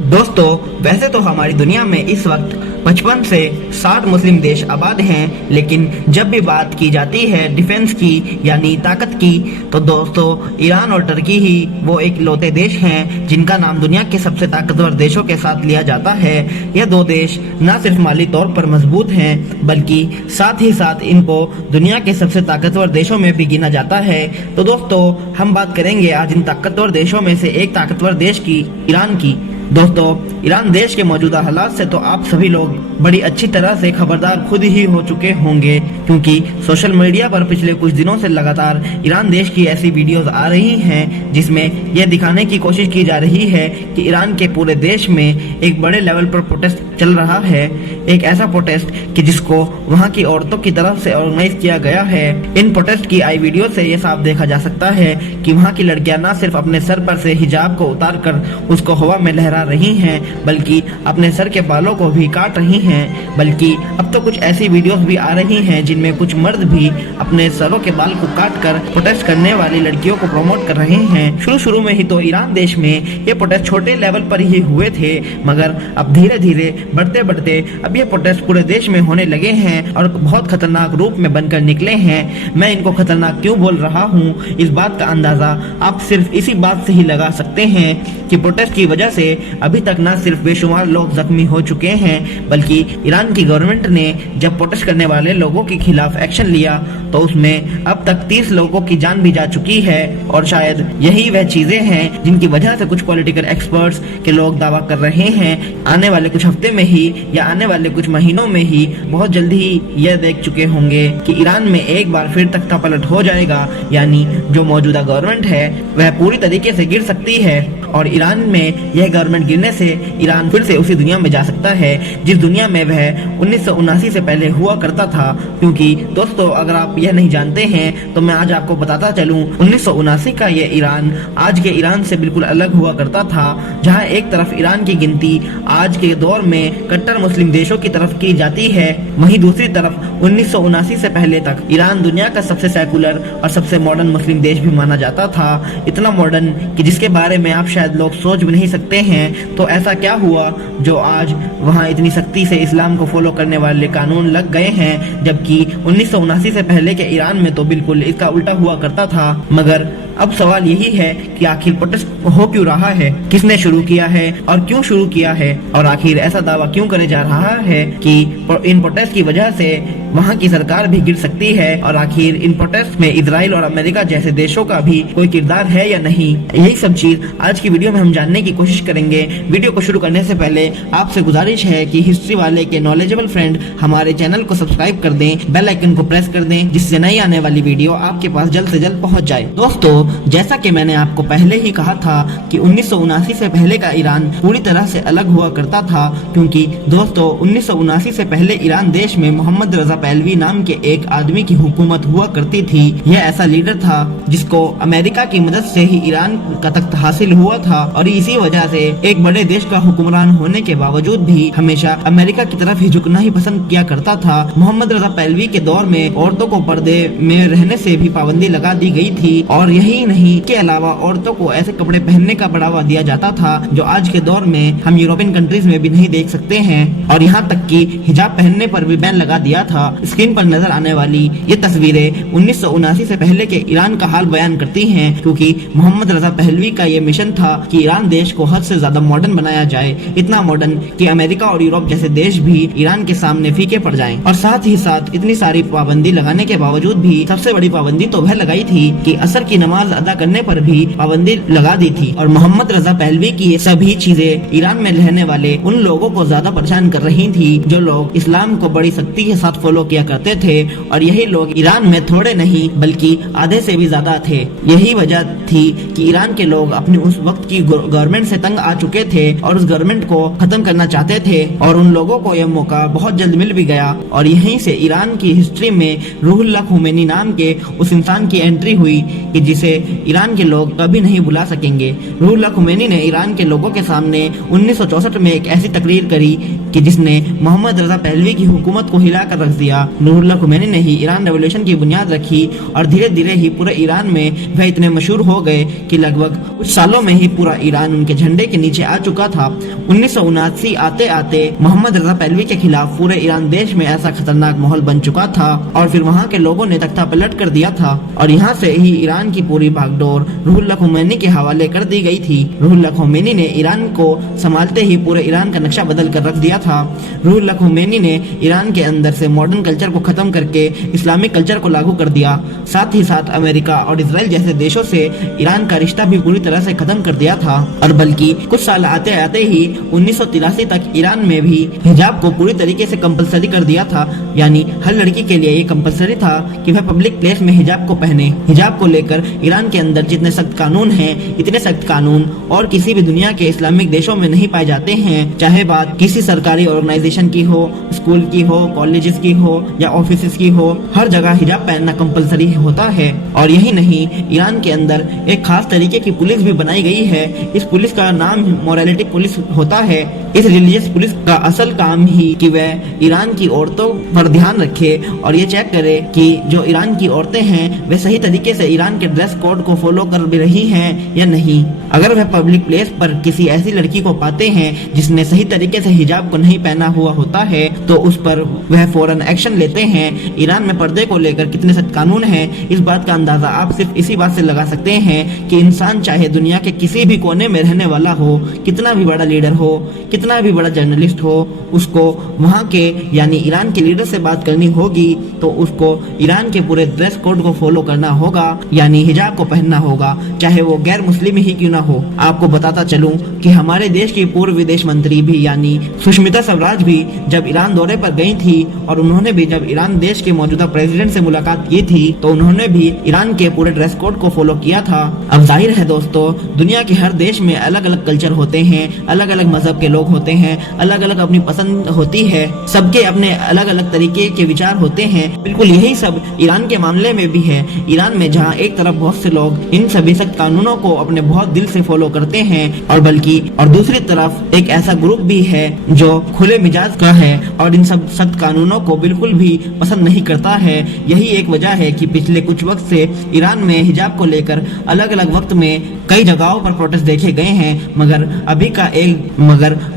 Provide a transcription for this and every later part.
दोस्तों, वैसे तो हमारी दुनिया में इस वक्त 55 से 60 मुस्लिम देश आबाद हैं, लेकिन जब भी बात की जाती है डिफेंस की यानी ताकत की, तो दोस्तों ईरान और टर्की ही वो एक लौते देश हैं जिनका नाम दुनिया के सबसे ताकतवर देशों के साथ लिया जाता है। यह दो देश न सिर्फ माली तौर पर मजबूत हैं, बल्कि साथ ही साथ इनको दुनिया के सबसे ताकतवर देशों में भी गिना जाता है। तो दोस्तों, हम बात करेंगे आज इन ताकतवर देशों में से एक ताकतवर देश की, ईरान की। दोस्तों, ईरान देश के मौजूदा हालात से तो आप सभी लोग बड़ी अच्छी तरह से खबरदार खुद ही हो चुके होंगे, क्योंकि सोशल मीडिया पर पिछले कुछ दिनों से लगातार ईरान देश की ऐसी वीडियोस आ रही हैं जिसमें यह दिखाने की कोशिश की जा रही है कि ईरान के पूरे देश में एक बड़े लेवल पर प्रोटेस्ट चल रहा है। एक ऐसा प्रोटेस्ट कि जिसको वहां की औरतों की तरफ से ऑर्गेनाइज किया गया है। इन प्रोटेस्ट की आई वीडियो से यह साफ देखा जा सकता है कि वहां की लड़कियां न सिर्फ अपने सर पर से हिजाब को उतार कर उसको हवा में लहरा रही हैं, बल्कि अपने सर के बालों को भी काट रही हैं। बल्कि अब तो कुछ ऐसी वीडियोस भी आ रही हैं जिनमें कुछ मर्द भी अपने सरों के बाल को काट कर प्रोटेस्ट करने वाली लड़कियों को प्रमोट कर रहे हैं। शुरू में ही तो ईरान देश में ये प्रोटेस्ट छोटे लेवल पर ही हुए थे, मगर अब धीरे धीरे बढ़ते बढ़ते अब ये प्रोटेस्ट पूरे देश में होने लगे हैं और बहुत खतरनाक रूप में बनकर निकले हैं। मैं इनको खतरनाक क्यों बोल रहा हूँ, इस बात का अंदाजा आप सिर्फ इसी बात से ही लगा सकते हैं कि प्रोटेस्ट की वजह से अभी तक न सिर्फ बेशुमार लोग जख्मी हो चुके हैं, बल्कि ईरान की गवर्नमेंट ने जब प्रोटेस्ट करने वाले लोगों के खिलाफ एक्शन लिया तो उसमें अब तक 30 लोगों की जान भी जा चुकी है। और शायद यही वह चीजें हैं जिनकी वजह से कुछ पॉलिटिकल एक्सपर्ट्स के लोग दावा कर रहे हैं आने वाले कुछ हफ्ते में ही या आने वाले कुछ महीनों में ही, बहुत जल्दी ही यह देख चुके होंगे कि ईरान में एक बार फिर तख्ता पलट हो जाएगा, यानी जो मौजूदा गवर्नमेंट है वह पूरी तरीके से गिर सकती है। और ईरान में यह गवर्नमेंट गिरने से ईरान फिर से उसी दुनिया में जा सकता है जिस दुनिया में वह 1979 से पहले हुआ करता था। क्योंकि दोस्तों, अगर आप यह नहीं जानते हैं तो मैं आज आपको बताता चलूं, 1979 का यह ईरान आज के ईरान से बिल्कुल अलग हुआ करता था, जहां एक तरफ ईरान की गिनती आज के दौर में कट्टर मुस्लिम देशों की तरफ की जाती है, वहीं दूसरी तरफ 1979 से पहले तक ईरान दुनिया का सबसे सेकुलर और सबसे मॉडर्न मुस्लिम देश भी माना जाता था। इतना मॉडर्न कि जिसके बारे में आप शायद लोग सोच भी नहीं सकते हैं। तो ऐसा क्या हुआ जो आज वहां इतनी सख्ती से इस्लाम को फॉलो करने वाले कानून लग गए हैं, जबकि 1979 से पहले के ईरान में तो बिल्कुल इसका उल्टा हुआ करता था। मगर अब सवाल यही है कि आखिर प्रोटेस्ट हो क्यों रहा है, किसने शुरू किया है और क्यों शुरू किया है, और आखिर ऐसा दावा क्यों करे जा रहा है कि इन प्रोटेस्ट की वजह से वहां की सरकार भी गिर सकती है, और आखिर इन प्रोटेस्ट में इजराइल और अमेरिका जैसे देशों का भी कोई किरदार है या नहीं। यही सब चीज आज की वीडियो में हम जानने की कोशिश करेंगे। वीडियो को शुरू करने से पहले आपसे गुजारिश है कि हिस्ट्री वाले के नॉलेजेबल फ्रेंड हमारे चैनल को सब्सक्राइब कर दें, बेल आइकन को प्रेस कर दें, जिससे नई आने वाली वीडियो आपके पास जल्द से जल्द पहुंच जाए। दोस्तों, जैसा कि मैंने आपको पहले ही कहा था कि 1979 से पहले का ईरान पूरी तरह से अलग हुआ करता था, क्योंकि दोस्तों 1979 से पहले ईरान देश में मोहम्मद रजा पहलवी नाम के एक आदमी की हुकूमत हुआ करती थी। यह ऐसा लीडर था जिसको अमेरिका की मदद से ही ईरान का तख्त हासिल हुआ था, और इसी वजह से एक बड़े देश का हुक्मरान होने के बावजूद भी हमेशा अमेरिका की तरफ ही झुकना ही पसंद किया करता था। मोहम्मद रजा पहलवी के दौर में औरतों को पर्दे में रहने से भी पाबंदी लगा दी गई थी, और यही नहीं के अलावा औरतों को ऐसे कपड़े पहनने का बढ़ावा दिया जाता था जो आज के दौर में हम यूरोपियन कंट्रीज में भी नहीं देख सकते हैं, और यहाँ तक कि हिजाब पहनने पर भी बैन लगा दिया था। स्क्रीन पर नजर आने वाली ये तस्वीरें 1979 से पहले के ईरान का हाल बयान करती हैं, क्योंकि मोहम्मद रजा पहलवी का ये मिशन था कि ईरान देश को हद से ज्यादा मॉडर्न बनाया जाए, इतना मॉडर्न कि अमेरिका और यूरोप जैसे देश भी ईरान के सामने फीके पड़ जाएं। और साथ ही साथ इतनी सारी पाबंदी लगाने के बावजूद भी सबसे बड़ी पाबंदी तो वह लगाई थी कि असर की नमाज अदा करने पर भी पाबंदी लगा दी थी। और मोहम्मद रजा पहलवी की ये सभी चीजें ईरान में रहने वाले उन लोगों को ज्यादा परेशान कर रही थी जो लोग इस्लाम को बड़ी सख्ती के साथ फॉलो किया करते थे, और यही लोग ईरान में थोड़े नहीं बल्कि आधे से भी ज्यादा थे। यही वजह थी कि ईरान के लोग अपनी उस वक्त की गवर्नमेंट से तंग आ चुके थे और उस गवर्नमेंट को खत्म करना चाहते थे, और उन लोगों को यह मौका बहुत जल्द मिल भी गया। और यहीं से ईरान की हिस्ट्री में रूहुल्लाह खुमैनी नाम के उस इंसान की एंट्री हुई कि जिसे जिसे ईरान के लोग कभी नहीं भुला सकेंगे। रुहुल्लाह खुमैनी ने ईरान के लोगों के सामने 1964 में एक ऐसी तकरीर करी कि जिसने मोहम्मद रजा पहलवी की हुकूमत को हिलाकर रख दिया। रुहुल्लाह खुमैनी ने ही ईरान रेवोल्यूशन की बुनियाद रखी और धीरे धीरे ही पूरे ईरान में वह इतने मशहूर हो गए कि लगभग कुछ सालों में ही पूरा ईरान उनके झंडे के नीचे आ चुका था। 1979 आते आते मोहम्मद रजा पहलवी के खिलाफ पूरे ईरान देश में ऐसा खतरनाक माहौल बन चुका था और फिर वहाँ के लोगों ने तख्ता पलट कर दिया था और यहाँ से ही ईरान की पूरी भागदौड़ रुहुल्लाह खुमैनी के हवाले कर दी गई थी। रुहुल्लाह खुमैनी ने ईरान को संभालते ही पूरे ईरान का नक्शा बदल कर रख दिया था। रुहुल्लाह खुमैनी ने ईरान के अंदर से मॉडर्न कल्चर को खत्म करके इस्लामिक कल्चर को लागू कर दिया। साथ ही साथ अमेरिका और इजराइल जैसे देशों से ईरान का रिश्ता भी पूरी तरह से खत्म कर दिया था और बल्कि कुछ साल आते आते ही 1983 तक ईरान में भी हिजाब को पूरी तरीके से कंपलसरी कर दिया था। यानी हर लड़की के लिए ये कंपलसरी था कि वह पब्लिक प्लेस में हिजाब को पहने। हिजाब को लेकर ईरान के अंदर जितने सख्त कानून हैं, इतने सख्त कानून और किसी भी दुनिया के इस्लामिक देशों में नहीं पाए जाते हैं। चाहे बात किसी सरकारी ऑर्गेनाइजेशन की हो, स्कूल की हो, कॉलेजेस की हो या ऑफिस की हो, हर जगह हिजाब पहनना कंपलसरी होता है। और यही नहीं, ईरान के अंदर एक खास तरीके की पुलिस भी बनाई गई है। इस पुलिस का नाम मोरालिटी पुलिस होता है। इस रिलीजियस पुलिस का असल काम ही कि वह ईरान की औरतों पर ध्यान रखे और ये चेक करे कि जो ईरान की औरतें हैं वे सही तरीके से ईरान के ड्रेस कोड को फॉलो कर भी रही हैं या नहीं। अगर वह पब्लिक प्लेस पर किसी ऐसी लड़की को पाते हैं जिसने सही तरीके से हिजाब को नहीं पहना हुआ होता है तो उस पर वह फौरन एक्शन लेते हैं। ईरान में पर्दे को लेकर कितने सख्त कानून हैं, इस बात का अंदाजा आप सिर्फ इसी बात से लगा सकते हैं कि इंसान चाहे दुनिया के किसी भी कोने में रहने वाला हो, कितना भी बड़ा लीडर हो, कितना भी बड़ा जर्नलिस्ट हो, उसको वहाँ के यानी ईरान के लीडर से बात करनी होगी तो उसको ईरान के पूरे ड्रेस कोड को फॉलो करना होगा, यानी हिजाब को पहनना होगा, चाहे वो गैर मुस्लिम ही क्यों ना हो। आपको बताता चलूं कि हमारे देश की पूर्व विदेश मंत्री भी यानी सुष्मिता स्वराज भी जब ईरान दौरे पर गई थी और उन्होंने भी जब ईरान देश के मौजूदा प्रेसिडेंट से मुलाकात की थी तो उन्होंने भी ईरान के पूरे ड्रेस कोड को फॉलो किया था। अब जाहिर है दोस्तों, दुनिया के हर देश में अलग अलग कल्चर होते हैं, अलग अलग मजहब के लोग होते हैं, अलग अलग अपनी पसंद होती है, सबके अपने अलग अलग तरीके के विचार होते हैं। बिल्कुल यही सब ईरान के मामले में भी है। ईरान में जहाँ एक तरफ बहुत से लोग इन सभी सख्त कानूनों को अपने बहुत दिल से फॉलो करते हैं और बल्कि और दूसरी तरफ एक ऐसा ग्रुप भी है जो खुले मिजाज का है और इन सब सख्त कानूनों को बिल्कुल भी पसंद नहीं करता है। यही एक वजह है कि पिछले कुछ वक्त से ईरान में हिजाब को लेकर अलग अलग वक्त में कई जगहों पर प्रोटेस्ट देखे गए हैं, मगर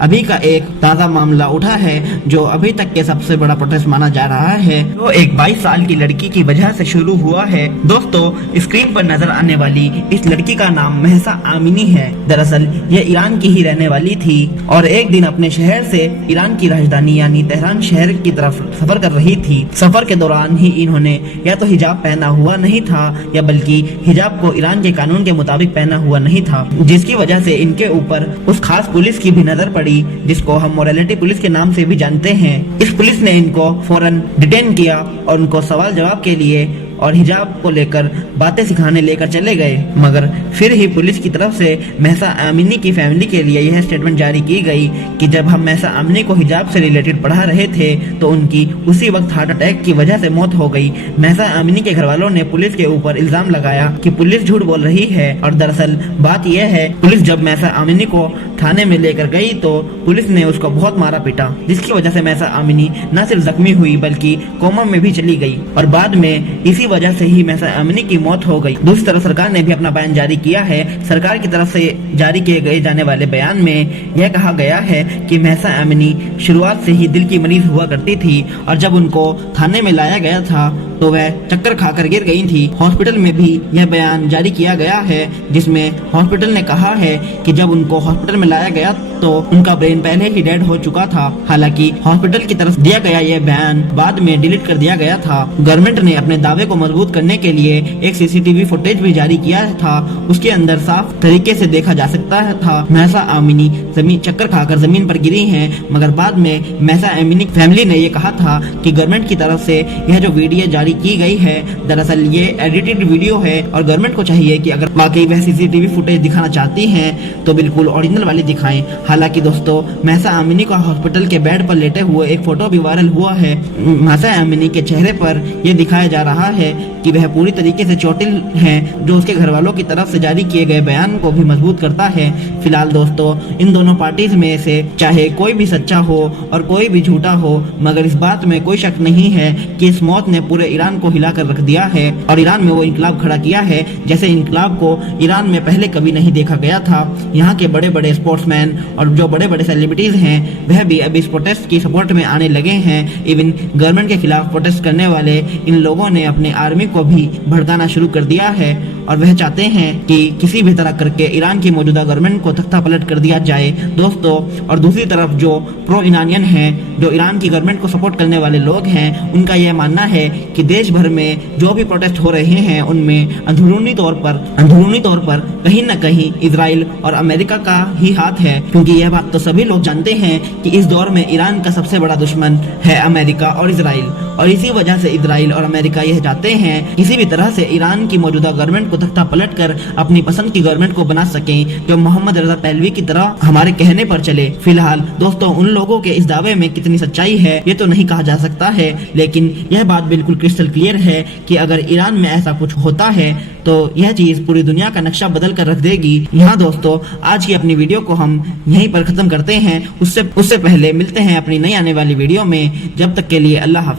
अभी का एक ताज़ा मामला उठा है जो अभी तक के सबसे बड़ा प्रोटेस्ट माना जा रहा है, जो एक 22 साल की लड़की की वजह से शुरू हुआ है। दोस्तों, स्क्रीन पर नजर आने वाली इस लड़की का नाम महसा आमिनी है। दरअसल ये ईरान की ही रहने वाली थी और एक दिन अपने शहर से ईरान की राजधानी यानी तेहरान शहर की तरफ सफर कर रही थी। सफर के दौरान ही इन्होंने या तो हिजाब पहना हुआ नहीं था या बल्कि हिजाब को ईरान के कानून के मुताबिक पहना हुआ नहीं था, जिसकी वजह से इनके ऊपर उस खास पुलिस की भी नजर पड़ी जिसको हम मोरालिटी पुलिस के नाम से भी जानते हैं। इस पुलिस ने इनको फौरन डिटेन किया और उनको सवाल जवाब के लिए और हिजाब को लेकर बातें सिखाने लेकर चले गए, मगर फिर ही पुलिस की तरफ से महसा आमिनी की फैमिली के लिए यह स्टेटमेंट जारी की गई कि जब हम महसा आमिनी को हिजाब से रिलेटेड पढ़ा रहे थे तो उनकी उसी वक्त हार्ट अटैक की वजह से मौत हो गई। महसा आमिनी के घर वालों ने पुलिस के ऊपर इल्जाम लगाया कि पुलिस झूठ बोल रही है और दरअसल बात यह है, पुलिस जब महसा आमिनी को थाने में लेकर गई तो पुलिस ने उसको बहुत मारा पीटा, जिसकी वजह से महसा आमिनी न सिर्फ जख्मी हुई बल्कि कोमा में भी चली गई और बाद में इसी वजह से ही महसा आमिनी की मौत हो गई। दूसरी तरफ सरकार ने भी अपना बयान जारी किया है। सरकार की तरफ से जारी किए गए जाने वाले बयान में यह कहा गया है कि महसा आमिनी शुरुआत से ही दिल की मरीज हुआ करती थी और जब उनको थाने में लाया गया था तो वह चक्कर खाकर गिर गई थी। हॉस्पिटल में भी यह बयान जारी किया गया है जिसमें हॉस्पिटल ने कहा है कि जब उनको हॉस्पिटल में लाया गया तो उनका ब्रेन पहले ही डेड हो चुका था। हालांकि हॉस्पिटल की तरफ दिया गया यह बयान बाद में डिलीट कर दिया गया था। गवर्नमेंट ने अपने दावे को मजबूत करने के लिए एक सीसीटीवी फुटेज भी जारी किया था। उसके अंदर साफ तरीके से देखा जा सकता था महसा आमिनी जमीन चक्कर खाकर जमीन पर गिरी हैं, मगर बाद में महसा आमिनी फैमिली ने यह कहा था कि गवर्नमेंट की तरफ से यह जो वीडियो जारी की गई है दरअसल ये एडिटेड वीडियो है और गवर्नमेंट को चाहिए कि अगर वाकई वह सीसीटीवी फुटेज दिखाना चाहती हैं तो बिल्कुल ओरिजिनल वाली दिखाएं। हालांकि दोस्तों महसा अमीनी का हॉस्पिटल के बेड पर लेटे हुए एक फोटो भी वायरल हुआ है। महसा अमीनी के चेहरे पर यह दिखाया जा रहा है कि वह पूरी तरीके से चोटिल हैं, जो उसके घर वालों की तरफ से जारी किए गए बयान को भी मजबूत करता है। फिलहाल दोस्तों इन दोनों पार्टीज में से चाहे कोई भी सच्चा हो और कोई भी झूठा हो, मगर इस बात में कोई शक नहीं है कि इस मौत ने पूरे ईरान को हिलाकर रख दिया है और ईरान में वो इंकलाब खड़ा किया है जैसे इंकलाब को ईरान में पहले कभी नहीं देखा गया था। यहाँ के बड़े बड़े स्पोर्ट्समैन और जो बड़े बड़े सेलिब्रिटीज हैं वह भी अब इस प्रोटेस्ट की सपोर्ट में आने लगे हैं। इवन गवर्नमेंट के खिलाफ प्रोटेस्ट करने वाले इन लोगों ने अपने आर्मी को भी भड़काना शुरू कर दिया है और वह चाहते हैं कि किसी भी तरह करके ईरान की मौजूदा गवर्नमेंट को तख्ता पलट कर दिया जाए दोस्तों। और दूसरी तरफ जो प्रो ईरानियन हैं, जो ईरान की गवर्नमेंट को सपोर्ट करने वाले लोग हैं, उनका यह मानना है कि देश भर में जो भी प्रोटेस्ट हो रहे हैं उनमें अंदरूनी तौर पर कहीं न कहीं इजराइल और अमेरिका का ही हाथ है, क्योंकि यह बात तो सभी लोग जानते हैं कि इस दौर में ईरान का सबसे बड़ा दुश्मन है अमेरिका और इजराइल। और इसी वजह से इजराइल और अमेरिका यह चाहते हैं किसी भी तरह से ईरान की मौजूदा गवर्नमेंट को तख्ता पलट कर अपनी पसंद की गवर्नमेंट को बना सकें, जो मोहम्मद रजा पहलवी की तरह हमारे कहने पर चले। फिलहाल दोस्तों उन लोगों के इस दावे में कितनी सच्चाई है ये तो नहीं कहा जा सकता है, लेकिन यह बात बिल्कुल क्रिस्टल क्लियर है कि अगर ईरान में ऐसा कुछ होता है तो यह चीज पूरी दुनिया का नक्शा बदल कर रख देगी। यहाँ दोस्तों आज की अपनी वीडियो को हम यहीं पर खत्म करते हैं। उससे पहले मिलते हैं अपनी नई आने वाली वीडियो में। जब तक के लिए अल्लाह हाफिज।